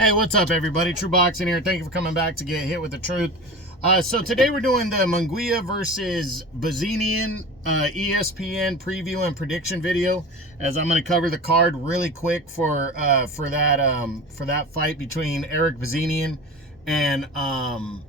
Hey, what's up, everybody? True Boxing here. Thank you for coming back to get hit with the truth. So today we're doing the Munguia versus Bazynian ESPN preview and prediction video, as I'm going to cover the card really quick for that fight between Eric Bazynian and Jaime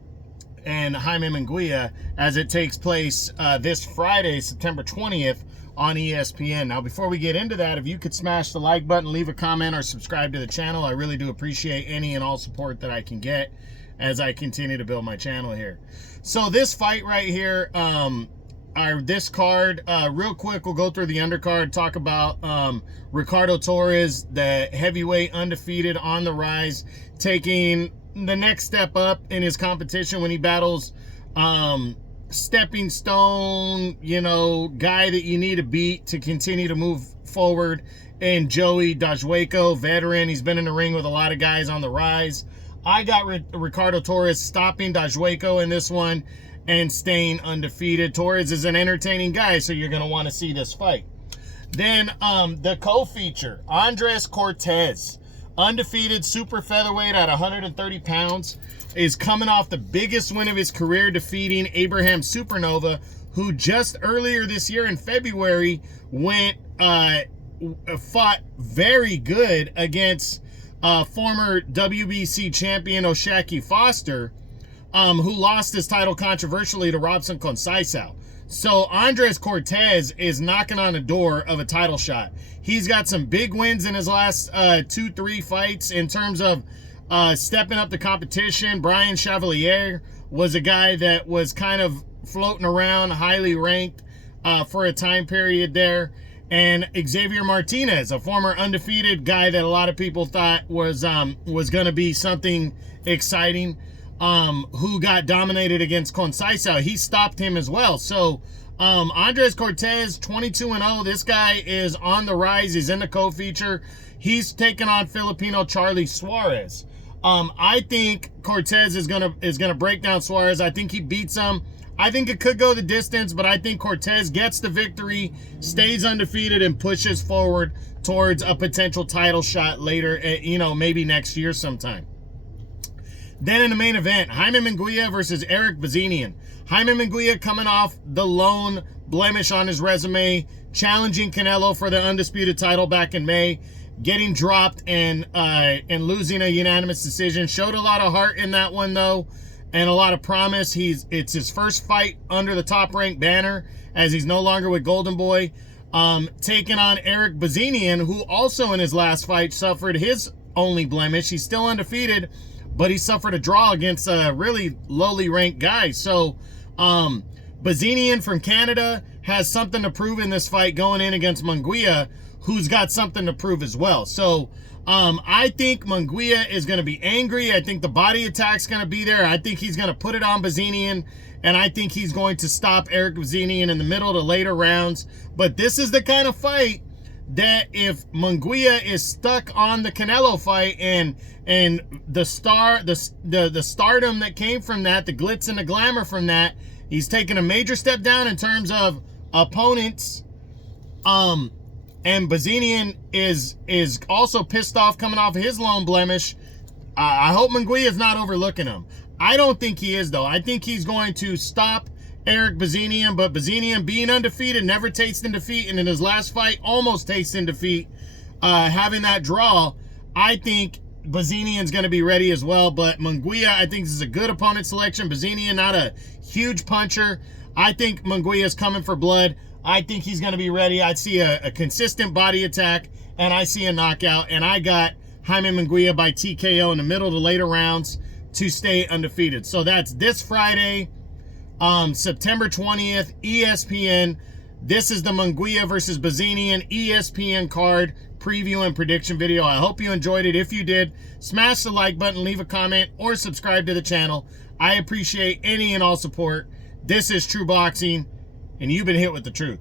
Munguia, as it takes place this Friday, September 20th. On ESPN. Now, before we get into that, if you could smash the like button, leave a comment, or subscribe to the channel, I really do appreciate any and all support that I can get as I continue to build my channel here. So this fight right here, this card, real quick, we'll go through the undercard, talk about Ricardo Torres, the heavyweight undefeated on the rise, taking the next step up in his competition when he battles stepping stone, guy that you need to beat to continue to move forward, and Joey Dajwaco, veteran. He's been in the ring with a lot of guys on the rise. I got Ricardo Torres stopping Dajwaco in this one and staying undefeated. Torres is an entertaining guy, so you're going to want to see this fight. Then the co-feature, Andres Cortez, undefeated super featherweight at 130 pounds, is coming off the biggest win of his career, defeating Abraham Supernova, who just earlier this year in February fought very good against former WBC champion Oshaki Foster, who lost his title controversially to Robson Conceição. So Andres Cortez is knocking on the door of a title shot. He's got some big wins in his last 2-3 fights in terms of stepping up the competition. Brian Chevalier was a guy that was kind of floating around, highly ranked for a time period there. And Xavier Martinez, a former undefeated guy that a lot of people thought was going to be something exciting, who got dominated against Conceição. He stopped him as well. So Andres Cortez, 22-0. This guy is on the rise. He's in the co-feature. He's taking on Filipino Charlie Suarez. I think Cortez is gonna break down Suarez. I think he beats him. I think it could go the distance, but I think Cortez gets the victory, stays undefeated, and pushes forward towards a potential title shot later, maybe next year sometime. Then in the main event, Jaime Munguia versus Eric Bazynian. Jaime Munguia coming off the lone blemish on his resume, challenging Canelo for the undisputed title back in May, getting dropped and losing a unanimous decision. Showed a lot of heart in that one, though, and a lot of promise. It's his first fight under the top-ranked banner, as he's no longer with Golden Boy. Taking on Eric Bazynian, who also in his last fight suffered his only blemish. He's still undefeated, but he suffered a draw against a really lowly ranked guy. So Bazynian from Canada has something to prove in this fight going in against Munguia, who's got something to prove as well. So I think Munguia is going to be angry. I think the body attack's going to be there. I think he's going to put it on Bazynian, and I think he's going to stop Eric Bazynian in the middle to later rounds. But this is the kind of fight that if Munguia is stuck on the Canelo fight and the stardom that came from that, the glitz and the glamour from that, he's taking a major step down in terms of opponents. And Bazynian is also pissed off coming off of his lone blemish. I hope Munguia is not overlooking him. I don't think he is, though. I think he's going to stop Eric Bazynian, but Bazynian, being undefeated, never tasting defeat, and in his last fight almost tasting defeat, having that draw, I think Bazynian's going to be ready as well. But Munguia, I think this is a good opponent selection. Bazynian, not a huge puncher. I think Munguia is coming for blood. I think he's going to be ready. I see a consistent body attack, and I see a knockout. And I got Jaime Munguia by TKO in the middle to later rounds to stay undefeated. So that's this Friday, September 20th, ESPN. This is the Munguia versus Bazynian ESPN card preview and prediction video. I hope you enjoyed it. If you did, smash the like button, leave a comment, or subscribe to the channel. I appreciate any and all support. This is True Boxing, and you've been hit with the truth.